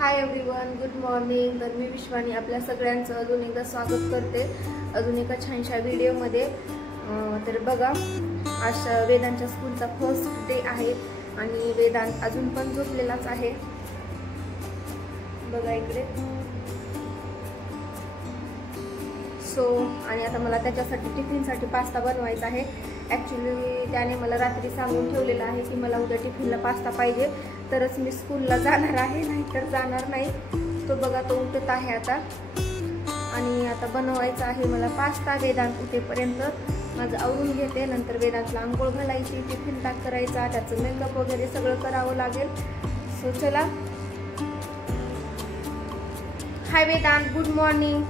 Hi everyone, good morning. तर मी विश्वानी आपल्या सगळ्यांचं अजून एकदा स्वागत करते अजून एका छानशा व्हिडिओमध्ये. तर बघा, आज वेदांच्या स्कूलचा फर्स्ट डे आहे आणि वेदांत अजून पण झोपलेलाच आहे. बघा इकडे. आणि आता मला त्याच्यासाठी टिफिनसाठी पास्ता बनवायचा आहे. ॲक्च्युली त्याने मला रात्री सांगून ठेवलेलं आहे की मला उद्या टिफिनला पास्ता पाहिजे, तरच मी स्कूलला जाणार आहे, नाहीतर जाणार नाही. तो बघा, तो उठत आहे आता आणि आता बनवायचा आहे मला पास्ता. वेदांत उठेपर्यंत माझं आवरून घेते. नंतर वेदांतला आंघोळ घालायची, टिफिन पॅक करायचा, त्याचं मेकअप वगैरे सगळं करावं लागेल. सो चला. हाय वेदांत, गुड मॉर्निंग.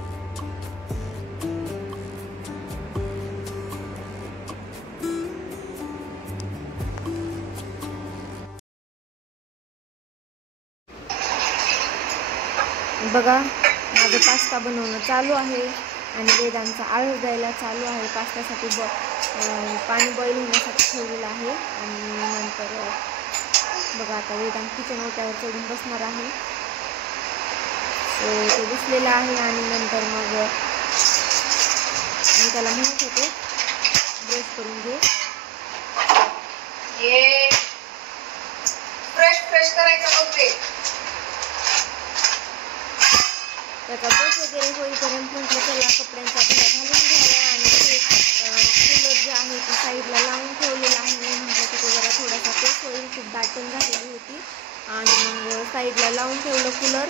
बघा, माझं पास्ता बनवणं चालू आहे आणि वेदांचा आळस द्यायला चालू आहे. पास्त्यासाठी पाणी बॉईल होण्यासाठी ठेवलेलं आहे आणि नंतर बघा आता वेदांत किचन ओट्यावर चढून बसणार आहे. तो बसलेला आहे आणि नंतर मग मी त्याला म्हणत होते ब्रश करून घे, फ्रेश करायचं बघते. त्याचा ब्रश वगैरे होईपर्यंत म्हटलं चला कपड्यांच्या घड्या घालून घ्याव्या आणि कूलर जे आहे ते साईडला लावून ठेवलेलं आहे. म्हणजे तिथे जरा थोडासा पेस होईल, खूप दाटण झालेली होती आणि मग साईडला लावून ठेवलं कूलर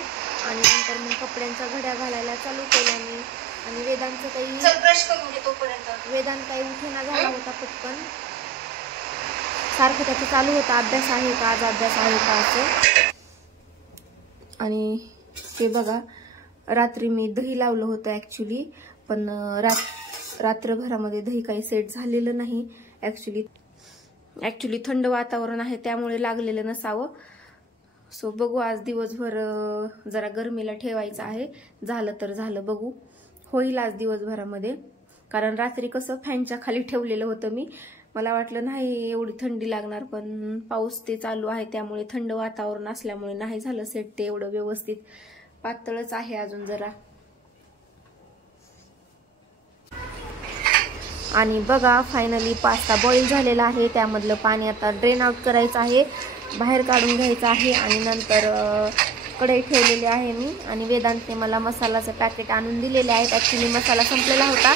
आणि नंतर मग कपड्यांच्या घड्या घालायला चालू केल्याने. आणि वेदांचं काही ब्रश करून घेतोपर्यंत वेदांत काही उठेना झाला होता पटकन. सारखं त्याचं चालू होतं अभ्यास आहे का, आज अभ्यास आहे का असं. आणि ते बघा, रात्री मी दही लावलं होतं ॲक्च्युली, पण रात्रभरामध्ये दही काही सेट झालेलं नाही. ॲक्च्युली थंड वातावरण आहे त्यामुळे लागलेलं नसावं. सो बघू, आज दिवसभर जरा गरमीला ठेवायचं आहे. झालं तर झालं, बघू होईल आज दिवसभरामध्ये. कारण रात्री कसं फॅनच्या खाली ठेवलेलं होतं मी. मला वाटलं नाही एवढी थंडी लागणार, पण पाऊस ते चालू आहे त्यामुळे थंड वातावरण असल्यामुळे नाही झालं सेट ते एवढं व्यवस्थित. पातळच आहे अजून जरा. आणि बघा, फायनली पास्ता बॉईल झालेला आहे. त्यामधलं पाणी आता ड्रेन आउट करायचं आहे, बाहेर काढून घ्यायचं आहे. आणि नंतर कढई ठेवलेली आहे मी आणि वेदांतने मला मसाल्याचं पॅकेट आणून दिलेले आहेत. ॲक्च्युली मसाला संपलेला होता,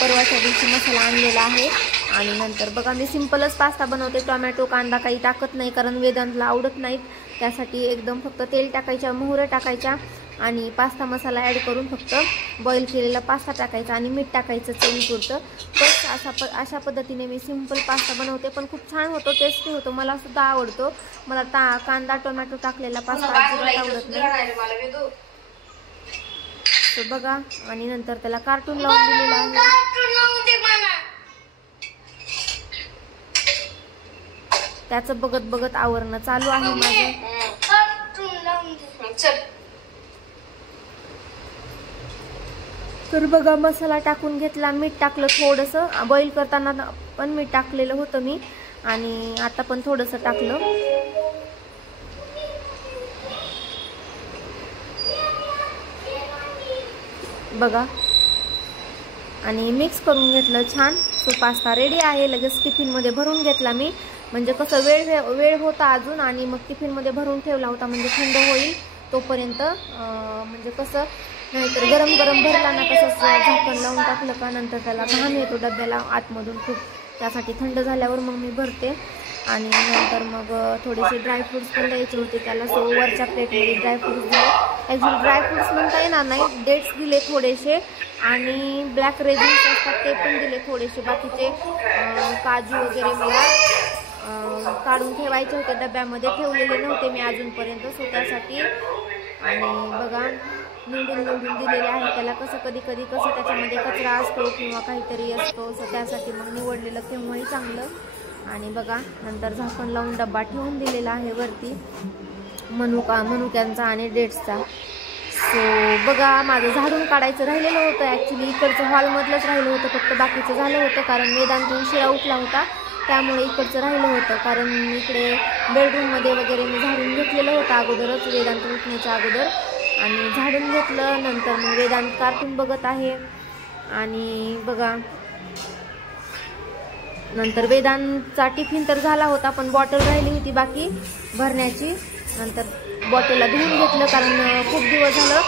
परवाच्या दिवशी मसाला आणलेला आहे. आणि नंतर बघा, मी सिंपलच पास्ता बनवते. टोमॅटो कांदा काही टाकत नाही कारण वेदांतला आवडत नाहीत. त्यासाठी एकदम फक्त तेल टाकायच्या, मोहऱ्या टाकायच्या आणि पास्ता मसाला ॲड करून फक्त बॉईल केलेला पास्ता टाकायचा आणि मीठ टाकायचं चवीपुरतं. बस अशा पद्धतीने मी सिंपल पास्ता बनवते, पण खूप छान होतो, टेस्टी होतो. मला सुद्धा आवडतो. मला कांदा टोमॅटो टाकलेला पास्ता अजिबात आवडत नाही. तो बघा, आणि नंतर त्याला कार्टून लावून दिलेला आहे. त्याचं बघत बघत आवरणं चालू आहे माझं. तर बघा, मसाला टाकून घेतला, मीठ टाकलं थोडंसं. बॉईल करताना पण मीठ टाकलेलं होतं मी आणि आता पण थोडंसं टाकलं. बघा, आणि मिक्स करून घेतलं छान. तो पास्ता रेडी आहे. लगेच टिफिनमध्ये भरून घेतला मी. म्हणजे कसं वेळ होता अजून आणि मग टिफिनमध्ये भरून ठेवला होता म्हणजे थंड होईल तोपर्यंत. म्हणजे कसं नाहीतर गरम गरम भरला ना, कसं झाकण लावून टाकलं का नंतर त्याला घाम येतो डब्याला आतमधून खूप. त्यासाठी थंड झाल्यावर मग मी भरते. आणि नंतर मग थोडेसे ड्रायफ्रुट्स पण द्यायचे होते त्याला. सो वरच्या प्लेटमध्ये ड्रायफ्रुट्स दिले. ॲक्च्युली ड्रायफ्रुट्स म्हणता येणार नाही, डेट्स दिले थोडेसे आणि ब्लॅक रेझिन्स असतात ते पण दिले थोडेसे. बाकीचे काजू वगैरे मला काढून ठेवायचे होते, डब्यामध्ये ठेवलेले नव्हते मी अजूनपर्यंत. सो त्यासाठी. आणि बघा, निवडून दिलेले आहे त्याला. कसं कधी कधी कसं त्याच्यामध्ये कचरा असतो किंवा काहीतरी असतो, सो त्यासाठी मग निवडलेलं केव्हाही चांगलं. आणि बघा, नंतर झाकण लावून डब्बा ठेवून दिलेला आहे वरती मनुक्यांचा आणि डेट्सचा. सो बघा, माझं झाडून काढायचं राहिलेलं होतं. ॲक्च्युली इकडचं हॉलमधलंच राहिलं होतं, फक्त बाकीचं झालं होतं कारण वेदांत उशिरा उठला होता त्यामुळे इकडचं राहिलं होतं, कारण इकडे बेडरूममध्ये वगैरे मी झाडून घेतलेलं होतं अगोदरच, वेदांत उठण्याच्या अगोदर, आणि झाडून घेतलं. नंतर मग वेदांत कार्टून बघत आहे. आणि बघा नंतर वेदांतचा टिफिन तर झाला होता, पण बॉटल राहिली होती बाकी भरण्याची. नंतर बॉटलला धुवून घेतलं, कारण खूप दिवस झालं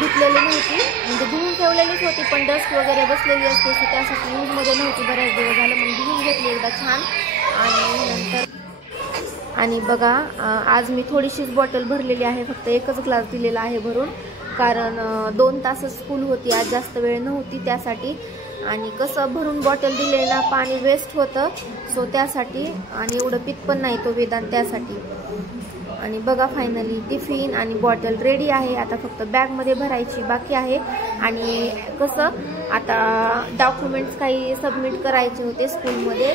धुतलेली नव्हती, म्हणजे धुवून ठेवलेलीच होती पण डस्ट वगैरे बसलेली असते, त्यासाठी यूजमध्ये नव्हती बऱ्याच दिवस झालं, मग धुवून घेतली एकदा छान. आणि नंतर आणि बघा आज मी थोडीशीच बॉटल भरलेली आहे, फक्त एकच ग्लास दिलेला आहे भरून, कारण 2 तासच स्कूल होती आज, जास्त वेळ नव्हती त्यासाठी. आणि कसं भरून बॉटल दिले ना पाणी वेस्ट होतं, सो त्यासाठी, आणि एवढं पित पण नाही तो वेदांत त्यासाठी. आणि बघा फायनली टिफिन आणि बॉटल रेडी आहे, आता फक्त बॅगमध्ये भरायची बाकी आहे. आणि कसं आता डॉक्युमेंट्स काही सबमिट करायचे होते स्कूलमध्ये,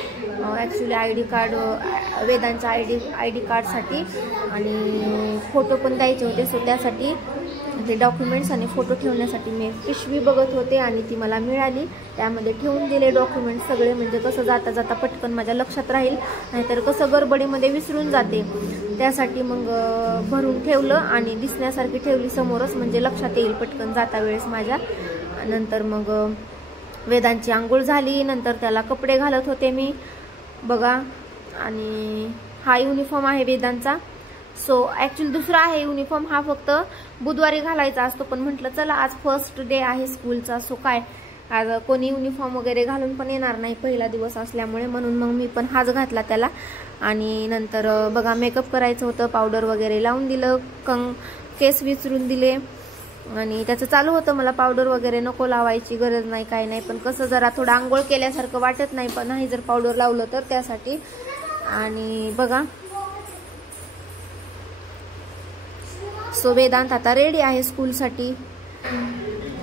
ॲक्च्युली ID कार्ड, वेदांच्या ID कार्डसाठी, आणि फोटो पण द्यायचे होते, सो त्यासाठी ते डॉक्युमेंट्स आणि फोटो ठेवण्यासाठी मी पिशवी बघत होते आणि ती मला मिळाली, त्यामध्ये ठेवून दिले डॉक्युमेंट्स सगळे, म्हणजे कसं जाता जाता पटकन माझ्या लक्षात राहील, नाहीतर कसं गडबडीमध्ये विसरून जाते, त्यासाठी मग भरून ठेवलं आणि दिसण्यासारखी ठेवली समोरच, म्हणजे लक्षात येईल पटकन जाता वेळेस माझ्या. नंतर मग वेदांची आंघोळ झाली, नंतर त्याला कपडे घालत होते मी बघा. आणि हा युनिफॉर्म आहे वेदांचा, सो ॲक्च्युली दुसरा आहे युनिफॉर्म, हा फक्त बुधवारी घालायचा असतो, पण म्हटलं चला आज फर्स्ट डे आहे स्कूलचा, सो काय आज कोणी युनिफॉर्म वगैरे घालून पण येणार नाही पहिला दिवस असल्यामुळे, म्हणून मग मी पण हाच घातला त्याला. आणि नंतर बघा मेकअप करायचं होतं, पावडर वगैरे लावून दिलं, केस विचरून दिले, आणि त्याचं चालू होतं मला पावडर वगैरे नको लावायची गरज नाही काय नाही, पण कसं जरा थोडं आंघोळ केल्यासारखं वाटत नाही पण नाही जर पावडर लावलं तर, त्यासाठी. आणि बघा सो वेदांत आता रेडी आहे स्कूलसाठी,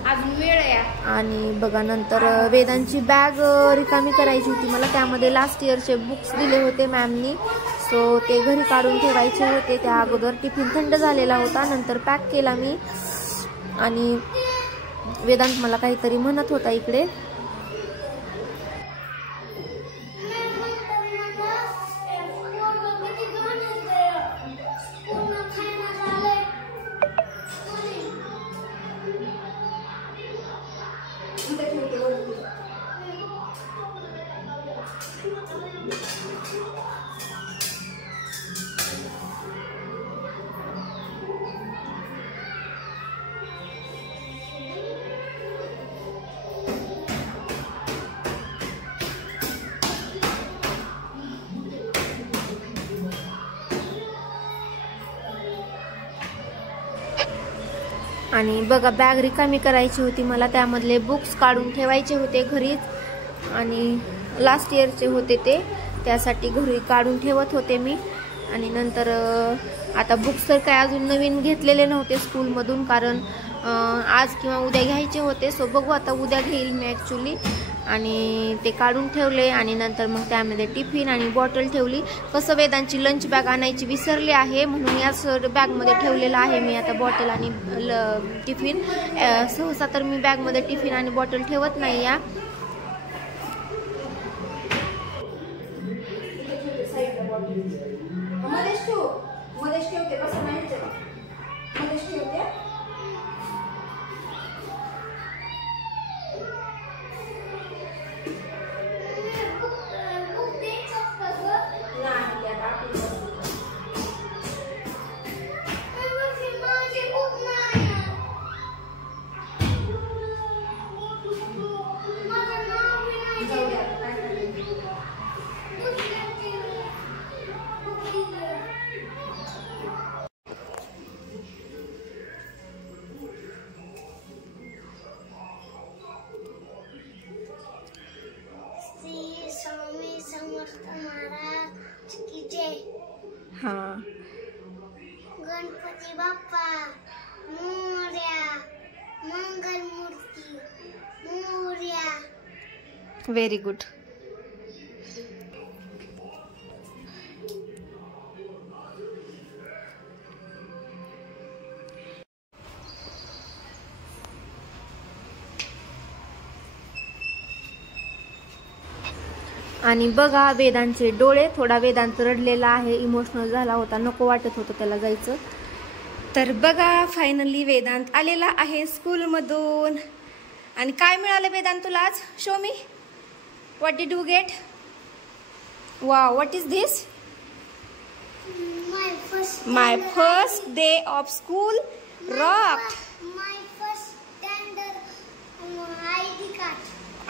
अजून वेळ आहे. आणि बघा नंतर वेदांची बॅग रिकामी करायची होती मला, त्यामध्ये लास्ट इयरचे बुक्स दिले होते मॅमनी, सो ते घरी काढून ठेवायचे होते. त्या अगोदर टिफिन थंड झालेला होता, नंतर पॅक केला मी. आणि वेदांत मला काहीतरी म्हणत होता इकडे, आणि बघा बॅग रिकामी करायची होती मला, त्यामधले बुक्स काढून ठेवायचे होते घरीच, आणि लास्ट इयरचे होते ते, त्यासाठी घरी काढून ठेवत होते मी. आणि नंतर आता बुक्स तर काय अजून नवीन घेतलेले नव्हते स्कूलमधून, कारण आज किंवा उद्या घ्यायचे होते, सो बघू आता उद्या घेईल मी ॲक्च्युली. आणि ते काढून ठेवले, आणि नंतर मग त्यामध्ये टिफिन आणि बॉटल ठेवली. कसं वेदांची लंच बॅग आणायची विसरली आहे, म्हणून याच बॅगमध्ये ठेवलेलं आहे मी आता बॉटल आणि टिफिन. सहसा तर मी बॅगमध्ये टिफिन आणि बॉटल ठेवत नाही या. हाँ गणपती बाप्पा मोरया, मंगल मूर्ती मोरया. Very good. आणि बघा वेदांचे डोळे, थोडा वेदांत रडलेला आहे, इमोशनल झाला होता, नको वाटत होतं त्याला जायचं. तर बघा फायनली वेदांत आलेला आहे स्कूलमधून. आणि काय मिळालं वेदांत तुला आज? Show me, what did you get? Wow, what is this? My first day of school rock.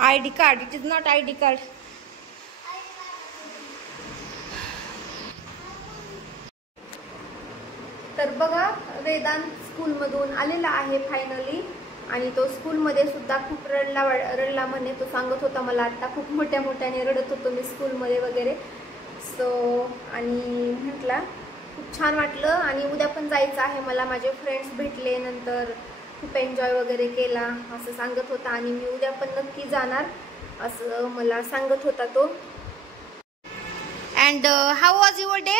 ID card. It is not ID card. तर बघा वेदांत स्कूलमधून आलेला आहे फायनली. आणि तो स्कूलमध्ये सुद्धा खूप रडला म्हणे. तो सांगत होता मला आता खूप मोठ्याने रडत होतो मी स्कूलमध्ये वगैरे. सो आणि म्हटला खूप छान वाटलं. आणि उद्या पण जायचं आहे मला, माझे फ्रेंड्स भेटले, नंतर खूप एन्जॉय वगैरे केला असं सांगत होता. आणि मी उद्या पण नक्की जाणार असं मला सांगत होता तो. And how was your day?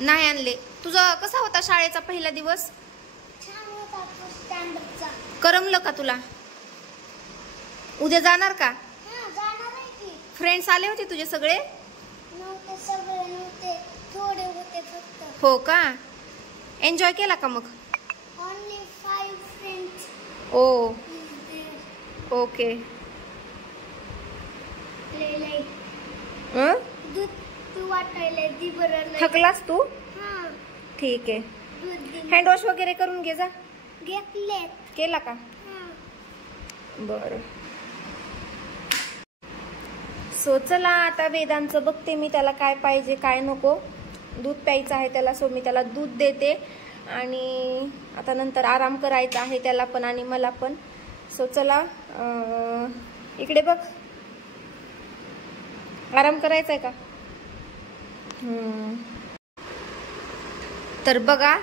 नाही आणले. तुझा कसा होता शाळेचा पहिला दिवस? करमलं का तुला? उद्या जाणार का? फ्रेंड्स आले होते तुझे सगळे? थोडे होते फक्त. हो का? एन्जॉय केला का मग? Only 5 friends. ओ ओके. दूध तू वाटायला दी बरं. थकलास तू? हां. ठीक आहे. दूध हँड वॉश वगैरे करून घे जा. घेतले. केला का? हां. बरं. सो चला आता वेदांचं बघते मी, त्याला काय पाहिजे काय नको. दूध प्यायचं आहे त्याला, सो मी त्याला दूध देते. आणि आता नंतर आराम करायचा आहे त्याला पण आणि मला पण. सो चला इकडे बघ, आराम करायचा आहे का? तर बघा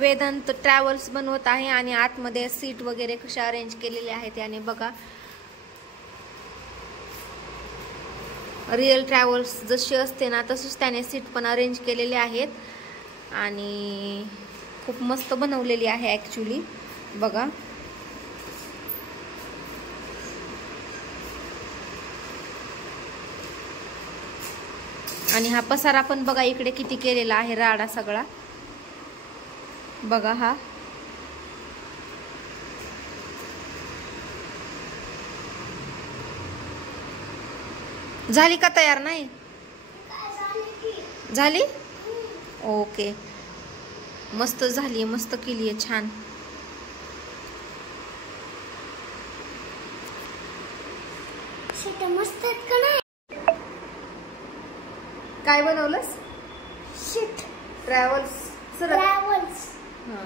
वेदांत ट्रॅव्हल्स बनवत आहे आणि आतमध्ये सीट वगैरे कशा अरेंज केलेले आहेत याने बघा. रिअल ट्रॅव्हल्स जशी असते ना तसंच त्याने सीट पण अरेंज केलेले आहेत. आणि खूप मस्त बनवलेली आहे ॲक्च्युली बघा. आणि हा पसारा पण बघा इकडे किती केलेला आहे, राडा सगळा बघा. हा झाली का तयार? नाही झाली? ओके, मस्त झाली, मस्त केली आहे, छान. मस्त आहेत का नाही? काय बनवलंस? Sheet travels. ट्रॅव्हल्स. हां